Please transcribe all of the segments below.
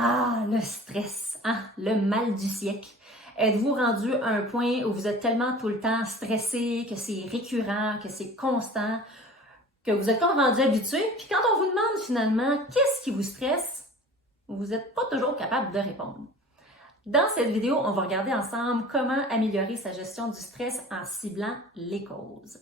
Ah, le stress, hein, le mal du siècle. Êtes-vous rendu à un point où vous êtes tellement tout le temps stressé, que c'est récurrent, que c'est constant, que vous êtes comme rendu habitué, puis quand on vous demande finalement qu'est-ce qui vous stresse, vous n'êtes pas toujours capable de répondre. Dans cette vidéo, on va regarder ensemble comment améliorer sa gestion du stress en ciblant les causes.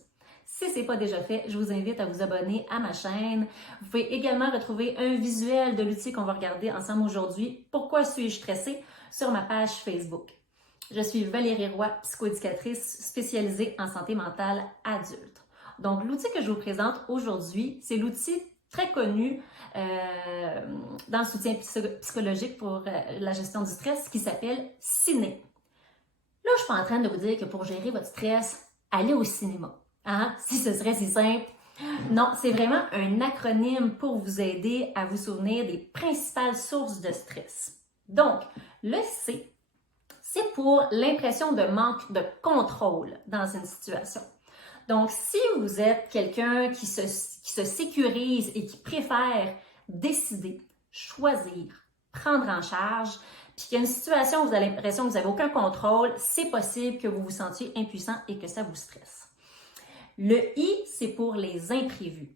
Si ce n'est pas déjà fait, je vous invite à vous abonner à ma chaîne. Vous pouvez également retrouver un visuel de l'outil qu'on va regarder ensemble aujourd'hui, Pourquoi suis-je stressée, sur ma page Facebook. Je suis Valérie Roy, psychoéducatrice spécialisée en santé mentale adulte. Donc, l'outil que je vous présente aujourd'hui, c'est l'outil très connu dans le soutien psychologique pour la gestion du stress qui s'appelle Ciné. Là, je ne suis pas en train de vous dire que pour gérer votre stress, allez au cinéma. Hein? Si ce serait si simple. Non, c'est vraiment un acronyme pour vous aider à vous souvenir des principales sources de stress. Donc, le C, c'est pour l'impression de manque de contrôle dans une situation. Donc, si vous êtes quelqu'un qui se sécurise et qui préfère décider, choisir, prendre en charge, puis qu'il y a une situation où vous avez l'impression que vous n'avez aucun contrôle, c'est possible que vous vous sentiez impuissant et que ça vous stresse. Le I, c'est pour les imprévus.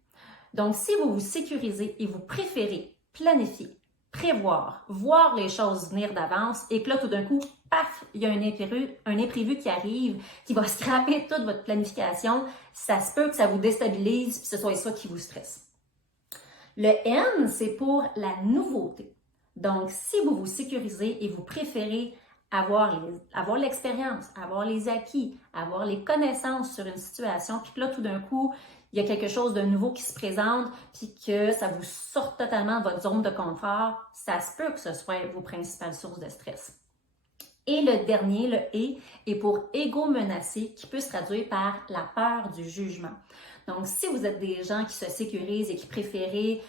Donc, si vous vous sécurisez et vous préférez planifier, prévoir, voir les choses venir d'avance et que là, tout d'un coup, paf, il y a un imprévu qui arrive, qui va scraper toute votre planification, ça se peut que ça vous déstabilise et que ce soit ça qui vous stresse. Le N, c'est pour la nouveauté. Donc, si vous vous sécurisez et vous préférez avoir l'expérience, avoir les acquis, avoir les connaissances sur une situation, puis que là, tout d'un coup, il y a quelque chose de nouveau qui se présente, puis que ça vous sort totalement de votre zone de confort, ça se peut que ce soit vos principales sources de stress. Et le dernier, le E, est pour égo menacé, qui peut se traduire par la peur du jugement. Donc, si vous êtes des gens qui se sécurisent et qui préférez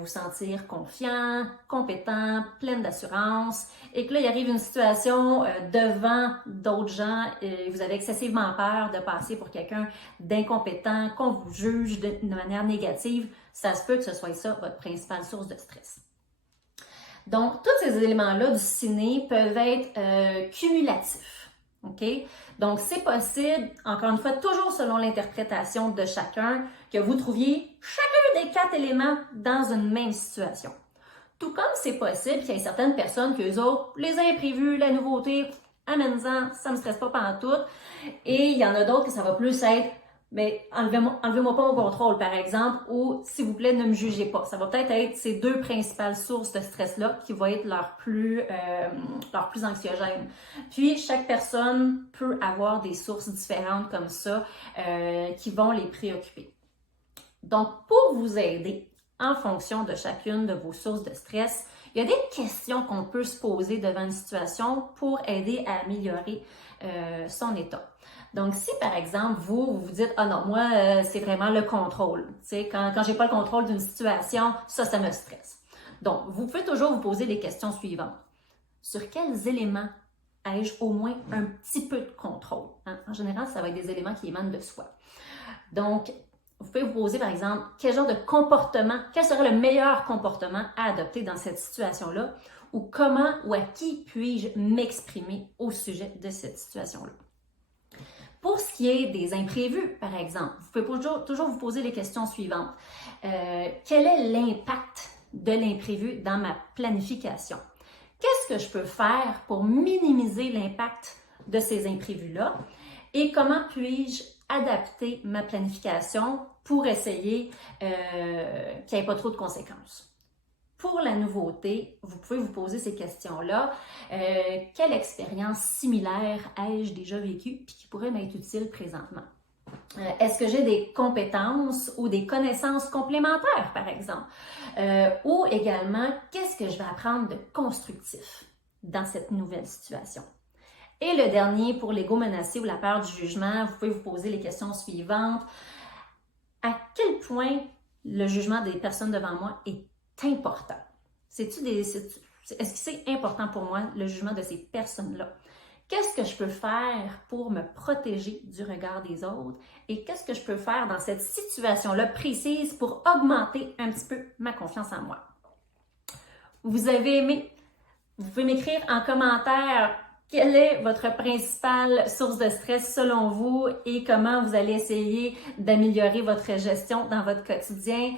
vous sentir confiant, compétent, pleine d'assurance, et que là, il arrive une situation devant d'autres gens et vous avez excessivement peur de passer pour quelqu'un d'incompétent, qu'on vous juge de manière négative, ça se peut que ce soit ça votre principale source de stress. Donc, tous ces éléments-là du ciné peuvent être cumulatifs. OK? Donc, c'est possible, encore une fois, toujours selon l'interprétation de chacun, que vous trouviez chacun des 4 éléments dans une même situation. Tout comme c'est possible qu'il y ait certaines personnes que eux autres, les imprévus, la nouveauté, amène-en, ça ne me stresse pas pantoute. Et il y en a d'autres que ça va plus être mais enlevez-moi pas mon contrôle, par exemple, ou s'il vous plaît, ne me jugez pas. Ça va peut-être être ces 2 principales sources de stress-là qui vont être leurs plus anxiogènes. Puis, chaque personne peut avoir des sources différentes comme ça qui vont les préoccuper. Donc, pour vous aider, en fonction de chacune de vos sources de stress, il y a des questions qu'on peut se poser devant une situation pour aider à améliorer son état. Donc, si par exemple, vous dites « Ah non, moi, c'est vraiment le contrôle. » Tu sais, quand j'ai pas le contrôle d'une situation, ça me stresse. Donc, vous pouvez toujours vous poser les questions suivantes. Sur quels éléments ai-je au moins un petit peu de contrôle? Hein? En général, ça va être des éléments qui émanent de soi. Donc, vous pouvez vous poser, par exemple, quel genre de comportement, quel serait le meilleur comportement à adopter dans cette situation-là, ou comment ou à qui puis-je m'exprimer au sujet de cette situation-là. Pour ce qui est des imprévus, par exemple, vous pouvez toujours vous poser les questions suivantes. Quel est l'impact de l'imprévu dans ma planification? Qu'est-ce que je peux faire pour minimiser l'impact de ces imprévus-là? Et comment puis-je adapter ma planification pour essayer qu'il n'y ait pas trop de conséquences? Pour la nouveauté, vous pouvez vous poser ces questions-là. Quelle expérience similaire ai-je déjà vécue et qui pourrait m'être utile présentement? Est-ce que j'ai des compétences ou des connaissances complémentaires, par exemple? Ou également, qu'est-ce que je vais apprendre de constructif dans cette nouvelle situation? Et le dernier, pour l'ego menacé ou la peur du jugement, vous pouvez vous poser les questions suivantes. À quel point le jugement des personnes devant moi est important? Est-ce que c'est important pour moi, le jugement de ces personnes-là? Qu'est-ce que je peux faire pour me protéger du regard des autres? Et qu'est-ce que je peux faire dans cette situation-là précise pour augmenter un petit peu ma confiance en moi? Vous avez aimé Vous pouvez m'écrire en commentaire quelle est votre principale source de stress selon vous et comment vous allez essayer d'améliorer votre gestion dans votre quotidien.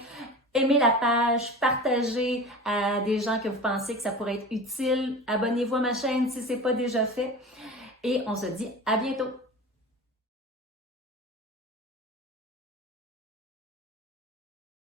Aimez la page, partagez à des gens que vous pensez que ça pourrait être utile. Abonnez-vous à ma chaîne si ce n'est pas déjà fait. Et on se dit à bientôt!